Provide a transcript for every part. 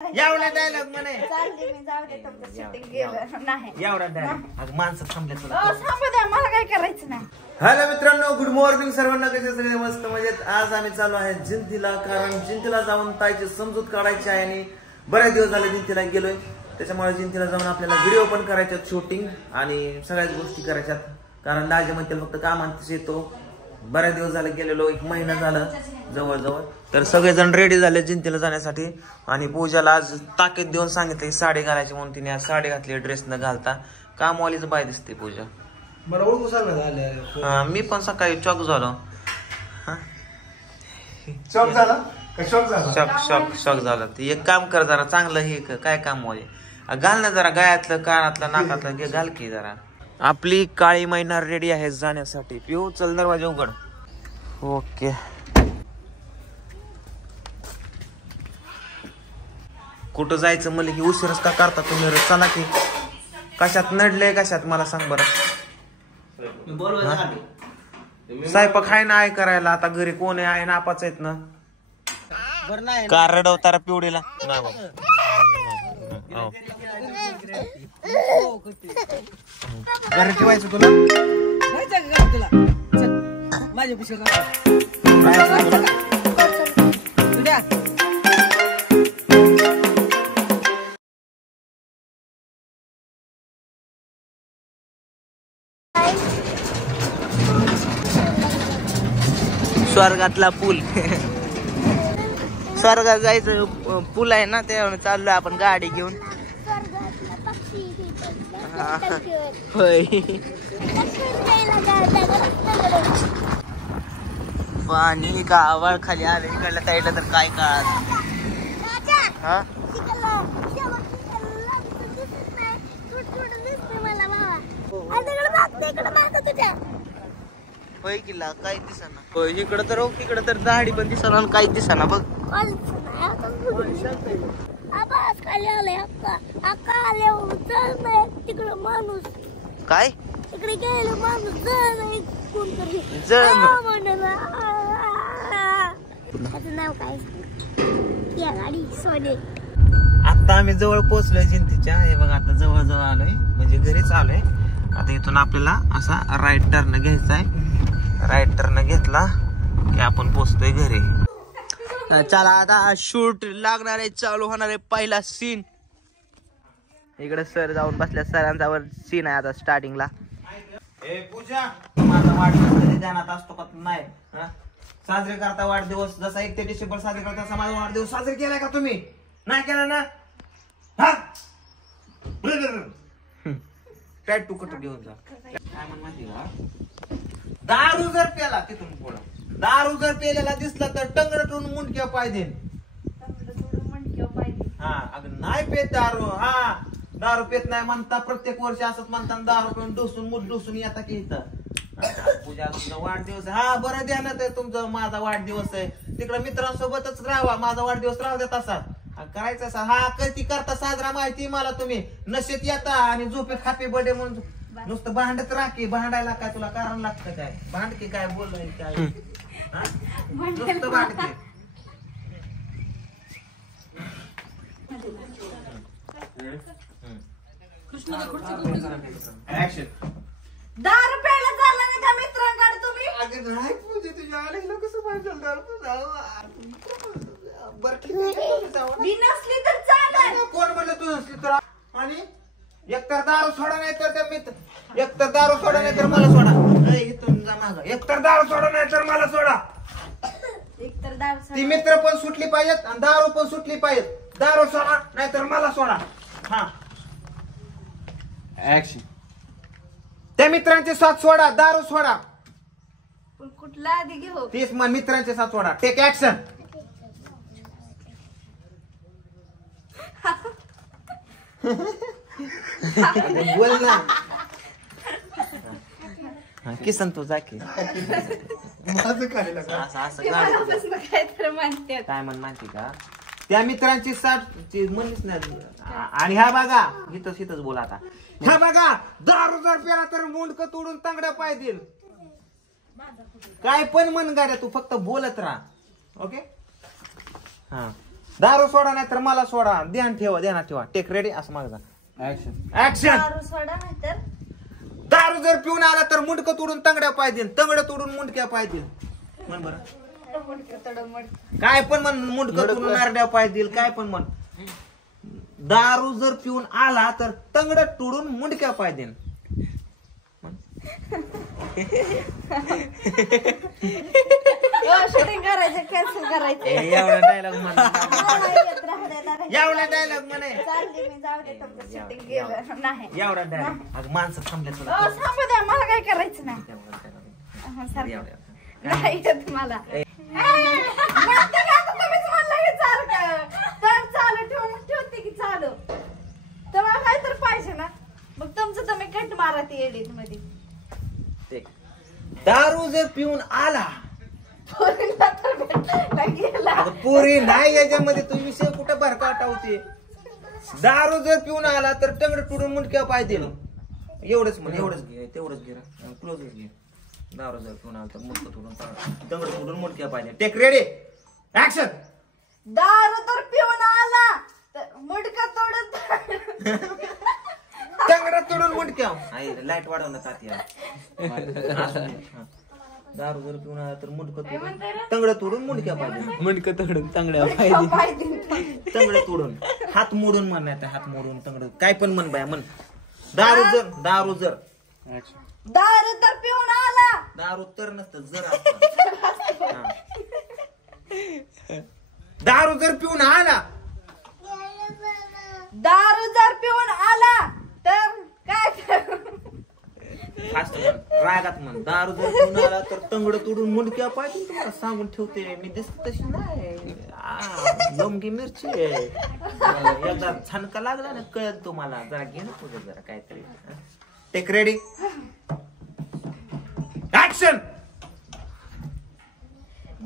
एवढा डायलॉग म्हणे चालली मी, जाऊ दे तुमचं शूटिंग गेलं नाही. एवढा डायलॉग आज माणसं थांबले तुला. सांगू द्या, मला काय करायचं नाही. हॅलो मित्रांनो, गुड मॉर्निंग सर्वांना. कसे सगळे मस्त मजेत. आज आम्ही चालू आहे जिंतीला, कारण जिंतीला जाऊन ताईची समजूत काढायची आहे आणि बरेच दिवस झाले जिंतीला गेलोय. त्याच्यामुळे जिंतीला जाऊन आपल्याला व्हिडिओ पण करायच्यात, शूटिंग आणि सगळ्याच गोष्टी करायच्यात. कारण दाजी म्हणतील फक्त कामांतच येतो. बऱ्याच दिवस झाले गेलेलो, 1 महिना झाला जवळजवळ. तर सगळेजण रेडी झाले जिंतीला जाण्यासाठी. आणि पूजाला आज ताकीद देऊन सांगितले साडी घालायची म्हणून तिने आज साडी घातली ड्रेस न घालता. कामवालीच बाय दिसते पूजा. मी पण सकाळी चॉक झालो. शॉक झाला शॉक झाला. ते एक काम कर जरा चांगलं, हे काय काम वाले घाल ना जरा, गळ्यातलं कानातलं नाकातलं घाल की जरा. आपली काळी मैना रेडी आहे जाण्यासाठी. पिऊ चल, दरवाजा उघड. ओके, कुठं जायचं म्हणलं की उशीरच का करता तुम्ही? चला की. कशात नडले, कशात मला सांग बरं. स्वयंपाक आहे ना आहे करायला. आता घरी कोण आहे नापाच आहेत ना. का रडवतारा पिवडीला घरी ठेवायचं तुला. स्वर्गातला पूल. स्वर्गात जायचं पूल आहे ना, त्यावर चाललोय आपण गाडी घेऊन. होय, पाणी गावाळ खाली आलं इकडल्या साईडला तर काय काळ. हा होय किल्ला काय दिसना. होय, इकडं तर तिकडं तर दाढी पण दिसना, काही दिसना बघ. तिकडं माणूस काय तिकडे गेलो, माणूस त्याचं नाव काय? या गाडी सोने. आता आम्ही जवळ पोहोचलोय जिंतीच्या. हे बघ, आता जवळ जवळ आलोय, म्हणजे घरीच आलोय. आता इथून आपल्याला असा राईट टर्न घ्यायचा आहे. राईट टर्न घेतला की आपण पोहोचतोय घरी. चला आता शूट लागणार आहे, चालू होणार आहे पहिला सीन. इकडे सर जाऊन बसल्या, सरांचा वर सीन आहे आता स्टार्टिंगला. पूजा, माझा वाढदिवस ध्यानात असतो का नाही? साजरे करता वाढदिवस, जसा 1 डिसेंबर साजरे करता तसा माझा वाढदिवस साजरे केलाय का तुम्ही? नाही केला ना? काय टुकट घेऊन जा. काय म्हण माहिती का, दारू जर प्याला तिथून पुढं, दारू जर पेलेला दिसला तर टंगडटून मुंडक्या पाहिजे. हा, अगं नाही पेत दारू. हा, दारू पेत नाही म्हणता प्रत्येक वर्षी असंच म्हणता. दारू पिऊन डुसून येता की इथं. पूजा, तुमचा वाढदिवस. हा, बरं ध्यानात आहे तुमचं. माझा वाढदिवस आहे, तिकडे मित्रांसोबतच राहावा. माझा वाढदिवस राहू देत असा करायचा असा. हा, कधी करता साजरा माहिती मला. तुम्ही नशेत येता आणि झोपेत हॅपी बर्थडे म्हणून नुसतं भांडत राखी. भांडायला काय तुला कारण लागतं काय? भांडकी काय बोललोय काय? नुसतं भांडते. दारू प्यायला चालला नाही का मित्रांकडे तुम्ही? अगं नाही पूजा, तुझ्या आलेला कसं पाहिजे मी नसली तर चालेल. कोण म्हणलं तू नसली तर? आणि एकतर दारू सोडा नाही तर त्या मित्र, एकतर दारू सोडा नाही तर मला सोडा. इथून जा मागं. एकतर दारू सोडा नाही तर मला सोडा. एकतर दारू ती मित्र पण सुटली पाहिजेत आणि दारू पण सुटली पाहिजेत. दारू सोडा नाही तर मला सोडा. हा, ऍक्शन. त्या मित्रांचे साथ सोडा, दारू सोडा. पण कुठला आधी घेऊ? तीच मग मित्रांचे साथ सोडा. Take action. बोल ना. किसन तू जा की. माझं काय काय तर म्हणते. काय म्हण माहिती का, त्या मित्रांची साथ म्हणलीच नाही. आणि ह्या बघा, इथंच बोला आता. ह्या बघा, दारू जर प्याला तर मुंडक तोडून तांगड्या पाहिजे. काय पण म्हण गाड्या, तू फक्त बोलत राहा. ओके. हा, दारू सोडा नाही तर मला सोडा. ध्यानात ठेवा. टेक रेडी असं माझा ऍक्शन. दारू सोडा नाही तर दारू जर पिऊन आला तर मुंडकं तोडून तंगड्या पाहिजे, तंगड तोडून मुंडक्या पाहिजे. म्हण बरं. काय पण म्हण. मुंडकं तोडून नारड्या पाहिजे. काय पण म्हण. दारू जर पिऊन आला तर तंगड तोडून मुंडक्या पाहिजे. शूटिंग करायचं कॅन्सल करायचं. एवढा डायलॉग म्हण. एवढा डायलॉग म्हणे. चालली मी, जाऊ दे तुमचं शूटिंग गेलं नाही. एवढा डायलॉग. अगं माणसं थांबले तुला. सांगू द्या, मला काय करायचं नाही. नाही येत मला. म्हणते का आता तुम्हीच म्हणलं की सारखं. तर चालू ठेवते की चालू. तर मला काय तर पाहिजे ना. मग तुमचं तुम्ही कट मारा ती एडिट मध्ये. दारू जर पिऊन आला पोरीला तर भेटला गेला. पोरी नाही याच्यामध्ये तू विषय कुठं भरकाटावते. दारू जर पिऊन आला तर टंगड टुडून मुंडक्या पाहिजे. एवढंच म्हण. एवढंच घे. तेवढंच घे. क्लोजच घे. दारू जर पिऊन आला तर मुंडकं तोडून तंगड तोडून मुंडक्या पाहिजे. Take ready action. दारू तर पिऊन आला तर मुडका तोडून तंगड तोडून मुंडक्या. लाईट वाढवलं तात्या. दारू जर पिऊन आला तर मुंडकं तोडून तंगड तोडून मुंडक्या पाहिजे. मुंडकं तोडून चांगल्या पाहिजे. तंगड तोडून हात मोडून म्हण. नाही हात मोडून तंगड काय पण म्हण बाया म्हण. दारू जर दारू तर पिऊन आला. दारू तर नसतं जर असतं. दारू जर पिऊन आला. दारू जर पिऊन आला तर काय फास्ट म्हण. रागात म्हण. दारू जर पिऊन आला तर तंगड तोडून मुंडक्या पाहिजे. तुम्हाला सांगून ठेवते मी. दिसत तशी नाही. लवंगी मिरची एकदा छानका लागला ना कळत तुम्हाला. जरा घे ना तुझं जरा काहीतरी. Take ready action.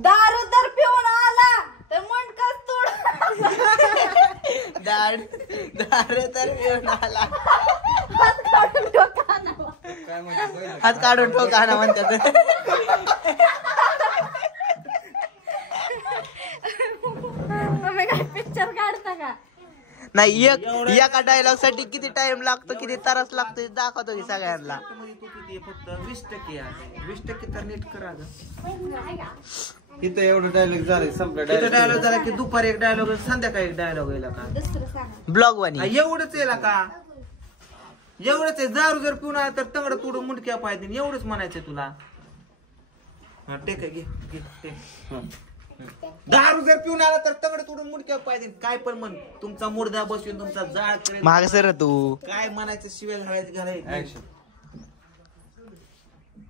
दारू तर पिऊन आला तर मुंडकाच तोड. दारू तर पिऊन आला. हात काढून डोकाना. हात काढून ठोकाना म्हणतात. तुम्ही काय पिक्चर काढता का? नाही एका डायलॉग साठी किती टाइम लागतो, किती त्रास लागतो दाखवतो की सगळ्यांना. फक्त 20% आहे. 20% तर नीट करा. इथं एवढं डायलॉग झालं संपलं. डायलॉग झाला की दुपारी एक डायलॉग संध्याकाळी एक डायलॉग येईल का. दुसरं सांगा. ब्लॉग वाणी एवढंच येईल का. एवढंच आहे. दारू जर पिऊन आला तर तंगड तोडून मुंडक्या पाहिजे. एवढंच म्हणायचं तुला. टेक घे. दारू जर पिऊन आला तर तंगड तोडून मुंडक्या पाहिजे. काय पण म्हण. तुमचा मुर्दा बसवून तुमचा जाळ करेल. माग सर तू काय म्हणायचं शिव्या घालायचं.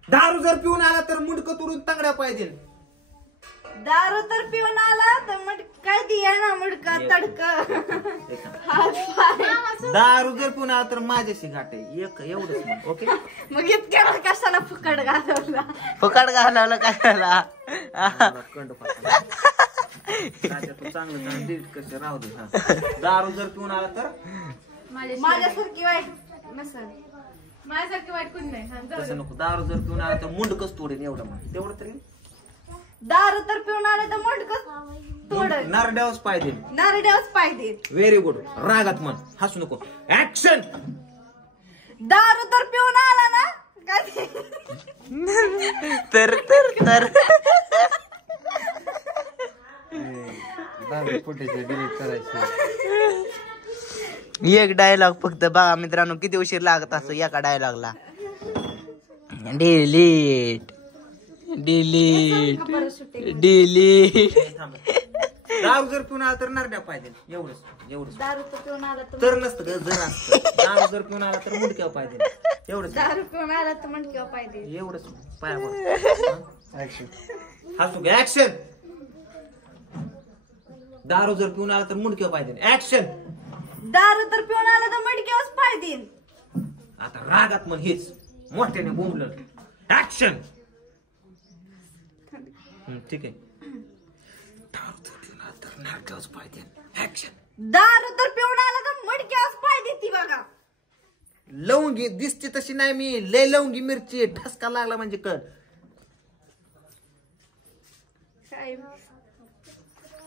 दारू जर पिऊन आला तर मुंडकं तोडून तंगड्या पाहिजे. दारू तर पिऊन आला तर मग काय दिया ना मुडका तडक. दारू जर पिऊन आला तर माझ्याशी गाठ आहे. एवढंच म्हण. ओके. मग इतक्या कशाला फुकट घालवला. फुकट घालवलं काय झाला. कंड तू चांगलं कसं राहू दे. दारू जर पिऊन आला तर माझ्यासारखी वाईट नसेल. माझ्यासारखी वाईट कोणी नाही. तसं नको. दारू जर पिऊन आला तर मुंडकच तोडेल. एवढं म्हण. तेवढं तरी. दारू तर पिऊन आले तर मुंडकच तोडल. नारड्यावच पाहिजे. नारड्यावच पाहिजे. Very good. रागात म्हण. हसू नको. ऍक्शन. दारू तर पिऊन आला ना काय तर तर तर डिलीट करायचं. एक डायलॉग फक्त बघा मित्रांनो किती उशीर लागत असतो एका डायलॉगला. Delete delete delete. दारू जर पिऊन आला तर नारड्या पाहिजे. एवढंच. दारू तर पिऊन आला तर नसतं जर असतं. दारू जर पिऊन आला तर मुंडक्या पाहिजे. एवढंच. दारू पिऊन आला तर मुंडक्या पाहिजे. एवढंच पायावर. हसू घ्या. ऍक्शन. दारू जर पिऊन आला तर मुंडक्या पाहिजे. ऍक्शन. दारू तर पिऊन आला तर मुंडक्याच पाहिजे. आता रागात म्हण. हेच मोठ्याने बोंबलं. ऍक्शन. ठीक आहे. दारू जर पिऊन आला तर नारड्यावच पाहिजे. ऍक्शन. दारू तर पिऊन आला तर मुंडक्याच पाहिजे. ती बघा लवंगी दिसते तशी नाही मी. लय लवंगी मिरची. ठसका लागला म्हणजे कळ.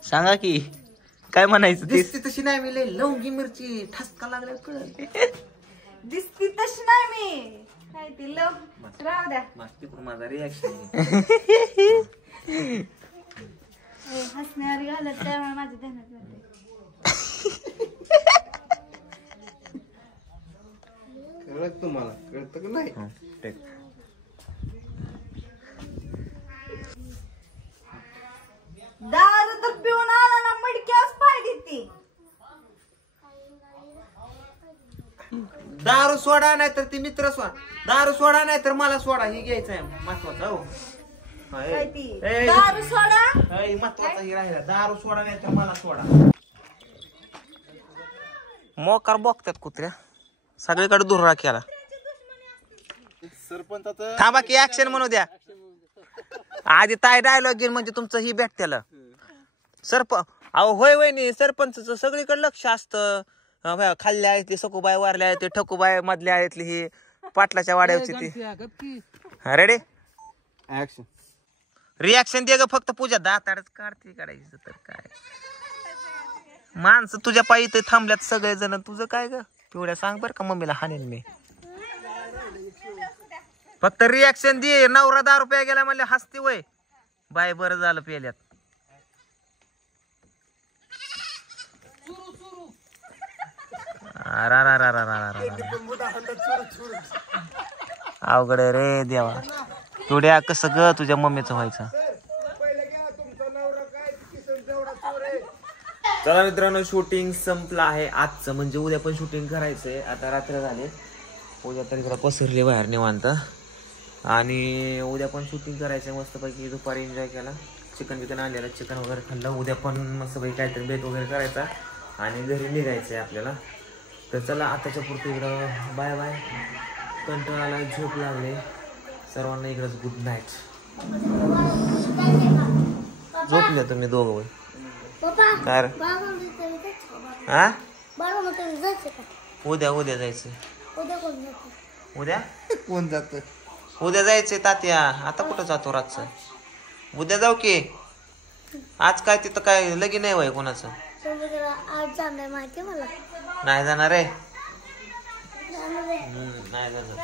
सांगा की काय म्हणायचं ते दिसती तशी नाही मी लय लवंगी मिरची ठसका लागल्या कळलं. दिसती तशी नाही मी काय ती लव राहू द्या. मस्ती करून माझा रिॲक्शन हसण्यावर घालत त्यामुळे माझ्या ध्यानात राहते. कळत तुम्हाला कळत का नाही? दारू तर पिऊन आला ना मडक्याच पाहिली ती. दारू सोडा नाही तर ती मित्र सोडा. दारू सोडा नाही तर मला सोडा. ही घ्यायचं आहे महत्वाचं. हो काय ती दारू सोडा महत्वाचा ही राहिला. दारू सोडा नाही तर मला सोडा. मोकार बघतात कुत्र्या सगळीकडे दुर्रा केला. सरपंचाचं थांबा की ऍक्शन म्हणू द्या आधी ताय डायलॉग घेऊन म्हणजे तुमचं ही बॅग त्याला अहो होय वहिनी सरपंच सगळीकडे लक्ष असतं. खाल्ले आहेत ते सकुबाई वारले आहेत ते ठकूबाई मधले आहेत ही पाटलाच्या वाड्यावरची ती. Ready action. रिॲक्शन दे ग फक्त पूजा दाताडच काढते काढायचं तर काय माणसं तुझ्या पायी इथे थांबल्यात सगळे जण तुझं काय ग पिवड्या सांग बर का मम्मीला हाणेन मी. फक्त रिॲक्शन दे. नवरा 10 रुपया गेला म्हणले हसते वय बाय बरं झालं पेल्यात. अवघड रे देवा पिवड्या कसं ग तुझ्या मम्मीचं व्हायचं. चला मित्रांनो शूटिंग संपलं आहे आजचं. म्हणजे उद्या पण शूटिंग करायचंय. आता रात्र झाले. उद्या तर इकडं पसरले बाहेर निवांत. आणि उद्या पण शूटिंग करायचंय मस्तपैकी. दुपारी एन्जॉय केला. चिकन बिकन आणलेलं चिकन वगैरे खाल्लं. उद्या पण मस्तपैकी काहीतरी बेत वगैरे करायचा आणि घरी निघायचंय आपल्याला. तर चला आताच्या पुरतं इकडं बाय बाय. कंटाळाला झोप लागले सर्वांना इकडंच गुड नाईट. झोपले तुम्ही दोघं वय काय हा उद्या उद्या जायचं. उद्या कोण जात? उद्या जायचंय तात्या. आता कुठं जातो रातचं. उद्या जाऊ की. आज काय तिथं काय लगीन नाही वय कोणाचं. नाही जाणार आहे. नाही जाणार.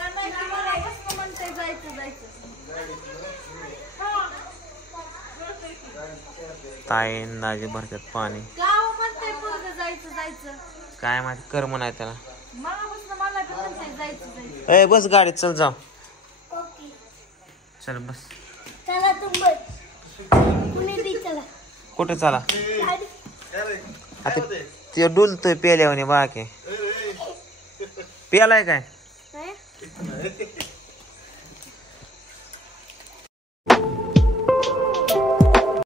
ताईन दाजी भरतात पाणी. काय माहिती कर्म नाही त्याला. ए बस गाडीत चल जाऊ. चल बस. कुठे चला आता ते डुलतोय पेल्यावाने बाके. पेलाय काय